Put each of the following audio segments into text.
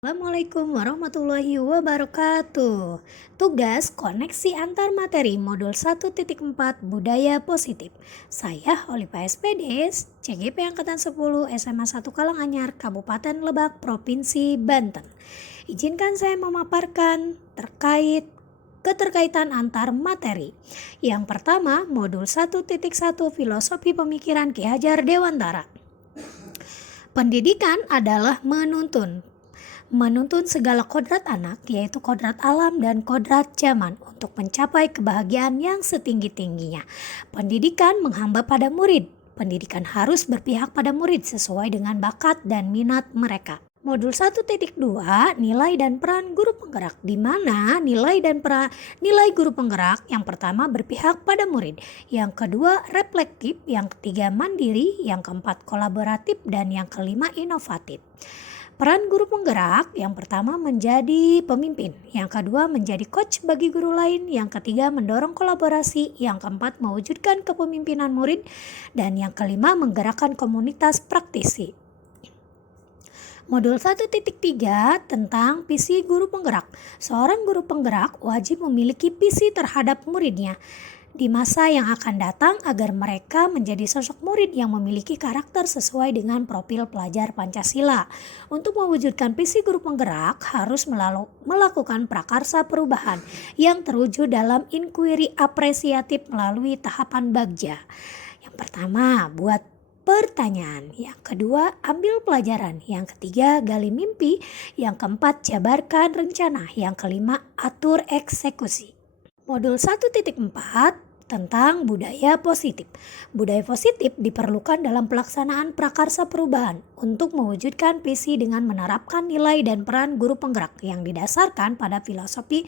Assalamualaikum warahmatullahi wabarakatuh. Tugas koneksi antar materi modul 1.4 Budaya Positif. Saya Oliva SPDS, CGP Angkatan 10 SMA 1 Karanganyar, Kabupaten Lebak, Provinsi Banten. Izinkan saya memaparkan terkait keterkaitan antar materi. Yang pertama, modul 1.1 Filosofi Pemikiran Ki Hajar Dewantara. Pendidikan adalah menuntun segala kodrat anak, yaitu kodrat alam dan kodrat zaman, untuk mencapai kebahagiaan yang setinggi-tingginya. Pendidikan menghamba pada murid. Pendidikan harus berpihak pada murid sesuai dengan bakat dan minat mereka. Modul 1.2 Nilai dan peran guru penggerak, di mana nilai guru penggerak yang pertama berpihak pada murid, yang kedua reflektif, yang ketiga mandiri, yang keempat kolaboratif, dan yang kelima inovatif. Peran guru penggerak yang pertama menjadi pemimpin, yang kedua menjadi coach bagi guru lain, yang ketiga mendorong kolaborasi, yang keempat mewujudkan kepemimpinan murid, dan yang kelima menggerakkan komunitas praktisi. Modul 1.3 tentang visi guru penggerak. Seorang guru penggerak wajib memiliki visi terhadap muridnya di masa yang akan datang agar mereka menjadi sosok murid yang memiliki karakter sesuai dengan profil pelajar Pancasila. Untuk mewujudkan visi guru penggerak harus melakukan prakarsa perubahan yang terwujud dalam inquiry apresiatif melalui tahapan bagja. Yang pertama, buat pertanyaan. Yang kedua, ambil pelajaran. Yang ketiga, gali mimpi. Yang keempat, jabarkan rencana. Yang kelima, atur eksekusi. Modul 1.4 tentang budaya positif. Budaya positif diperlukan dalam pelaksanaan prakarsa perubahan untuk mewujudkan visi dengan menerapkan nilai dan peran guru penggerak yang didasarkan pada filosofi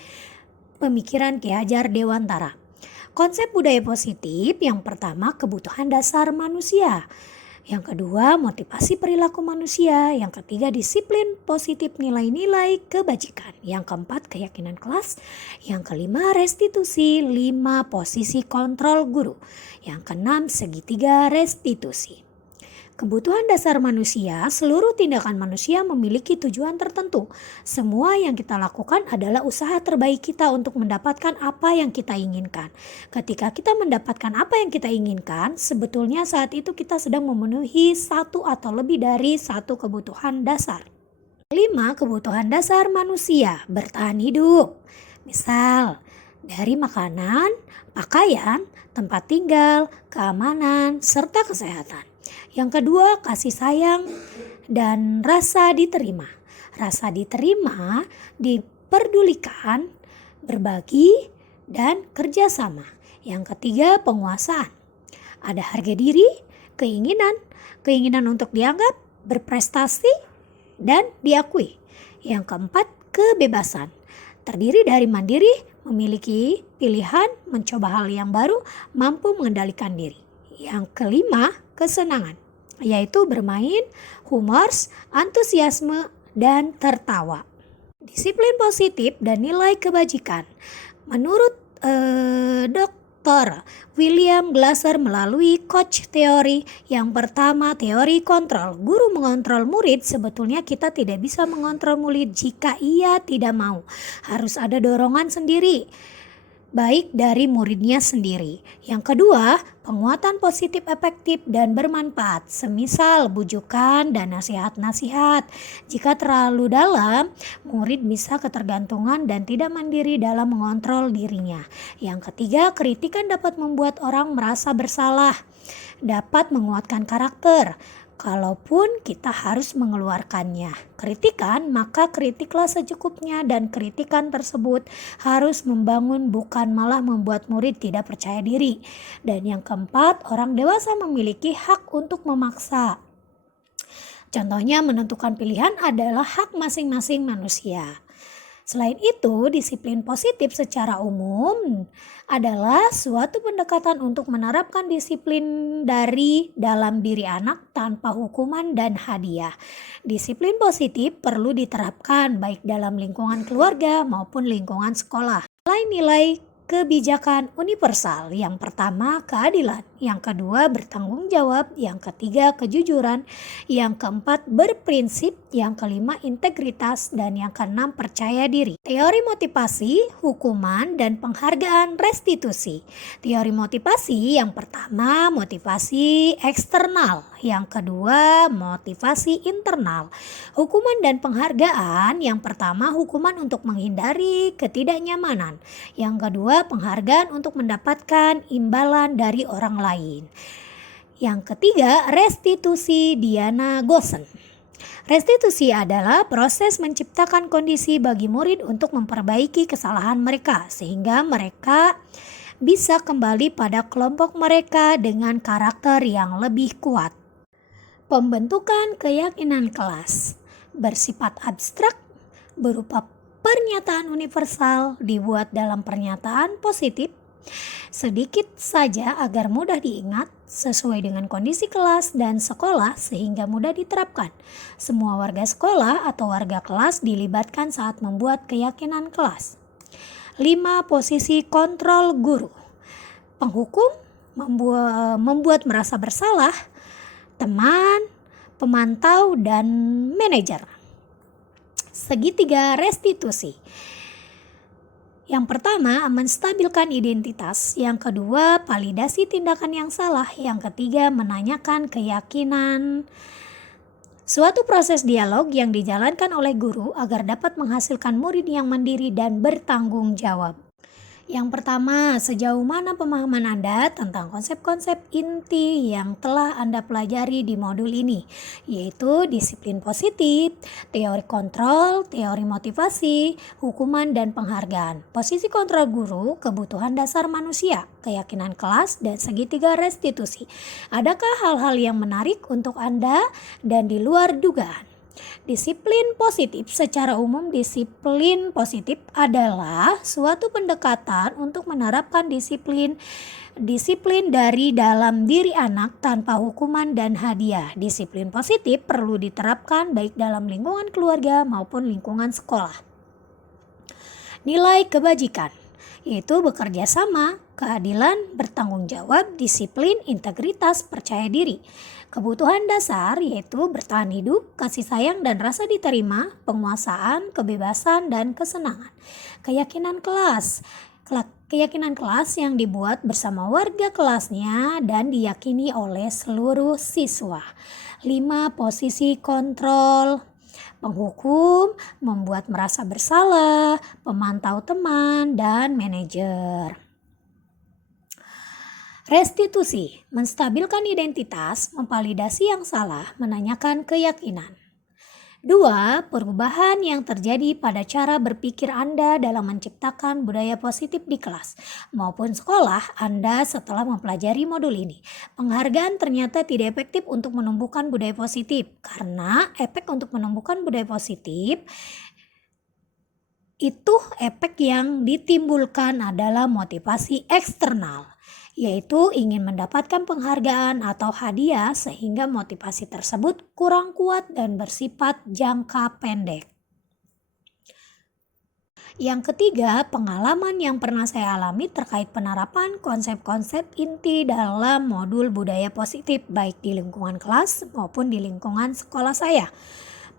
pemikiran Ki Hajar Dewantara. Konsep budaya positif yang pertama, kebutuhan dasar manusia. Yang kedua, motivasi perilaku manusia. Yang ketiga, disiplin positif, nilai-nilai kebajikan. Yang keempat, keyakinan kelas. Yang kelima, restitusi. 5, posisi kontrol guru. Yang keenam, segitiga restitusi. Kebutuhan dasar manusia, seluruh tindakan manusia memiliki tujuan tertentu. Semua yang kita lakukan adalah usaha terbaik kita untuk mendapatkan apa yang kita inginkan. Ketika kita mendapatkan apa yang kita inginkan, sebetulnya saat itu kita sedang memenuhi satu atau lebih dari satu kebutuhan dasar. 5. Kebutuhan dasar manusia, bertahan hidup. Misal, dari makanan, pakaian, tempat tinggal, keamanan, serta kesehatan. Yang kedua, kasih sayang dan rasa diterima. Rasa diterima, diperdulikan, berbagi, dan kerjasama. Yang ketiga, penguasaan. Ada harga diri, keinginan untuk dianggap, berprestasi, dan diakui. Yang keempat, kebebasan. Terdiri dari mandiri, memiliki pilihan, mencoba hal yang baru, mampu mengendalikan diri. Yang kelima, kesenangan, yaitu bermain, humor, antusiasme, dan tertawa. Disiplin positif dan nilai kebajikan. Menurut Dr. William Glasser melalui coach teori, yang pertama teori kontrol. Guru mengontrol murid, sebetulnya kita tidak bisa mengontrol murid jika ia tidak mau. Harus ada dorongan sendiri, baik dari muridnya sendiri. Yang kedua, penguatan positif efektif dan bermanfaat, semisal bujukan dan nasihat-nasihat. Jika terlalu dalam, murid bisa ketergantungan dan tidak mandiri dalam mengontrol dirinya. Yang ketiga, kritikan dapat membuat orang merasa bersalah, dapat menguatkan karakter. Kalaupun kita harus mengeluarkannya kritikan, maka kritiklah secukupnya, dan kritikan tersebut harus membangun, bukan malah membuat murid tidak percaya diri. Dan yang keempat, orang dewasa memiliki hak untuk memaksa. Contohnya, menentukan pilihan adalah hak masing-masing manusia. Selain itu, disiplin positif secara umum adalah suatu pendekatan untuk menerapkan disiplin dari dalam diri anak tanpa hukuman dan hadiah. Disiplin positif perlu diterapkan baik dalam lingkungan keluarga maupun lingkungan sekolah. Nilai-nilai kebijakan universal. Yang pertama, keadilan. yang kedua bertanggung jawab, yang ketiga kejujuran, yang keempat berprinsip, yang kelima integritas, dan yang keenam percaya diri. Teori motivasi, hukuman, dan penghargaan restitusi. Teori motivasi yang pertama motivasi eksternal, yang kedua motivasi internal. Hukuman dan penghargaan yang pertama hukuman untuk menghindari ketidaknyamanan, yang kedua penghargaan untuk mendapatkan imbalan dari orang lain. Yang ketiga, restitusi Diana Gosen. Restitusi adalah proses menciptakan kondisi bagi murid untuk memperbaiki kesalahan mereka sehingga mereka bisa kembali pada kelompok mereka dengan karakter yang lebih kuat. Pembentukan keyakinan kelas bersifat abstrak berupa pernyataan universal dibuat dalam pernyataan positif sedikit saja agar mudah diingat sesuai dengan kondisi kelas dan sekolah sehingga mudah diterapkan. Semua warga sekolah atau warga kelas dilibatkan saat membuat keyakinan kelas. 5. Posisi kontrol guru. Penghukum, membuat merasa bersalah, teman, pemantau, dan manajer. Segitiga restitusi. Yang pertama, menstabilkan identitas. Yang kedua, validasi tindakan yang salah. Yang ketiga, menanyakan keyakinan. Suatu proses dialog yang dijalankan oleh guru agar dapat menghasilkan murid yang mandiri dan bertanggung jawab. Yang pertama, sejauh mana pemahaman Anda tentang konsep-konsep inti yang telah Anda pelajari di modul ini, yaitu disiplin positif, teori kontrol, teori motivasi, hukuman, dan penghargaan, posisi kontrol guru, kebutuhan dasar manusia, keyakinan kelas, dan segitiga restitusi. Adakah hal-hal yang menarik untuk Anda dan di luar dugaan? Disiplin positif. Secara umum, disiplin positif adalah suatu pendekatan untuk menerapkan disiplin dari dalam diri anak tanpa hukuman dan hadiah. Disiplin positif perlu diterapkan baik dalam lingkungan keluarga maupun lingkungan sekolah. Nilai kebajikan, yaitu bekerja sama, keadilan, bertanggung jawab, disiplin, integritas, percaya diri. Kebutuhan dasar yaitu bertahan hidup, kasih sayang dan rasa diterima, penguasaan, kebebasan, dan kesenangan. Keyakinan kelas. Keyakinan kelas yang dibuat bersama warga kelasnya dan diyakini oleh seluruh siswa. 5. Posisi kontrol. Penghukum, membuat merasa bersalah, pemantau teman, dan manajer. Restitusi, menstabilkan identitas, memvalidasi yang salah, menanyakan keyakinan. 2. Perubahan yang terjadi pada cara berpikir Anda dalam menciptakan budaya positif di kelas maupun sekolah Anda setelah mempelajari modul ini. Penghargaan ternyata tidak efektif untuk menumbuhkan budaya positif karena efek untuk menumbuhkan budaya positif itu efek yang ditimbulkan adalah motivasi eksternal, yaitu ingin mendapatkan penghargaan atau hadiah sehingga motivasi tersebut kurang kuat dan bersifat jangka pendek. Yang ketiga, pengalaman yang pernah saya alami terkait penerapan konsep-konsep inti dalam modul budaya positif baik di lingkungan kelas maupun di lingkungan sekolah saya.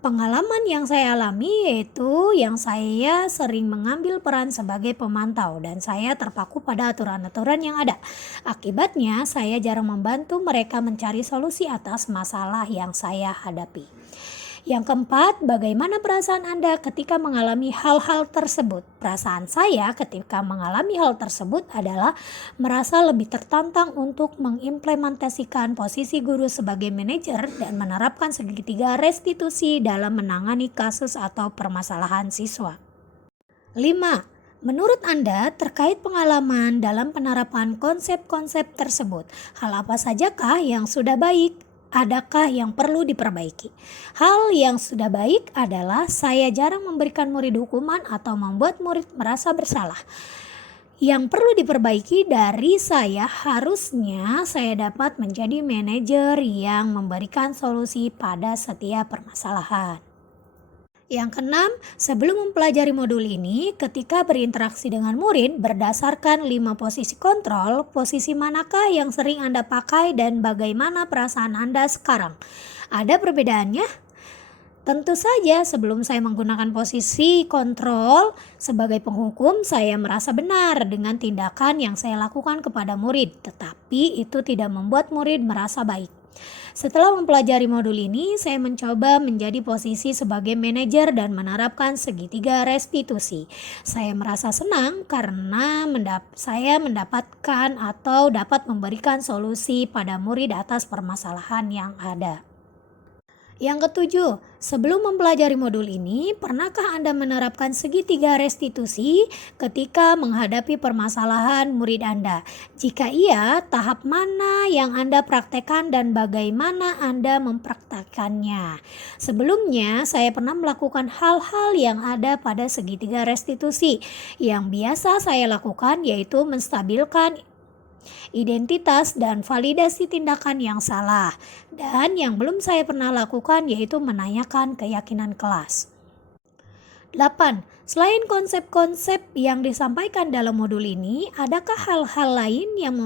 Pengalaman yang saya alami yaitu yang saya sering mengambil peran sebagai pemantau dan saya terpaku pada aturan-aturan yang ada. Akibatnya saya jarang membantu mereka mencari solusi atas masalah yang saya hadapi. Yang keempat, bagaimana perasaan Anda ketika mengalami hal-hal tersebut? Perasaan saya ketika mengalami hal tersebut adalah merasa lebih tertantang untuk mengimplementasikan posisi guru sebagai manajer dan menerapkan segitiga restitusi dalam menangani kasus atau permasalahan siswa. 5. Menurut Anda terkait pengalaman dalam penerapan konsep-konsep tersebut, hal apa sajakah yang sudah baik? Adakah yang perlu diperbaiki? Hal yang sudah baik adalah saya jarang memberikan murid hukuman atau membuat murid merasa bersalah. Yang perlu diperbaiki dari saya, harusnya saya dapat menjadi manajer yang memberikan solusi pada setiap permasalahan. Yang keenam, sebelum mempelajari modul ini, ketika berinteraksi dengan murid berdasarkan 5 posisi kontrol, posisi manakah yang sering Anda pakai dan bagaimana perasaan Anda sekarang? Ada perbedaannya? Tentu saja sebelum saya menggunakan posisi kontrol sebagai penghukum, saya merasa benar dengan tindakan yang saya lakukan kepada murid, tetapi itu tidak membuat murid merasa baik. Setelah mempelajari modul ini, saya mencoba menjadi posisi sebagai manajer dan menerapkan segitiga restitusi. Saya merasa senang karena saya mendapatkan atau dapat memberikan solusi pada murid atas permasalahan yang ada. Yang ketujuh, sebelum mempelajari modul ini, pernahkah Anda menerapkan segitiga restitusi ketika menghadapi permasalahan murid Anda? Jika iya, tahap mana yang Anda praktekkan dan bagaimana Anda mempraktekannya? Sebelumnya, saya pernah melakukan hal-hal yang ada pada segitiga restitusi. Yang biasa saya lakukan yaitu menstabilkan identitas dan validasi tindakan yang salah. Dan yang belum saya pernah lakukan yaitu menanyakan keyakinan kelas. 8. Selain konsep-konsep yang disampaikan dalam modul ini, adakah hal-hal lain yang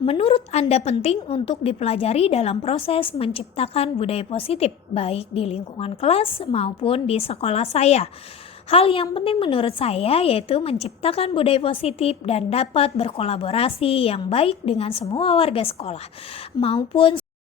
menurut Anda penting untuk dipelajari dalam proses menciptakan budaya positif, baik di lingkungan kelas maupun di sekolah saya? Hal yang penting menurut saya yaitu menciptakan budaya positif dan dapat berkolaborasi yang baik dengan semua warga sekolah maupun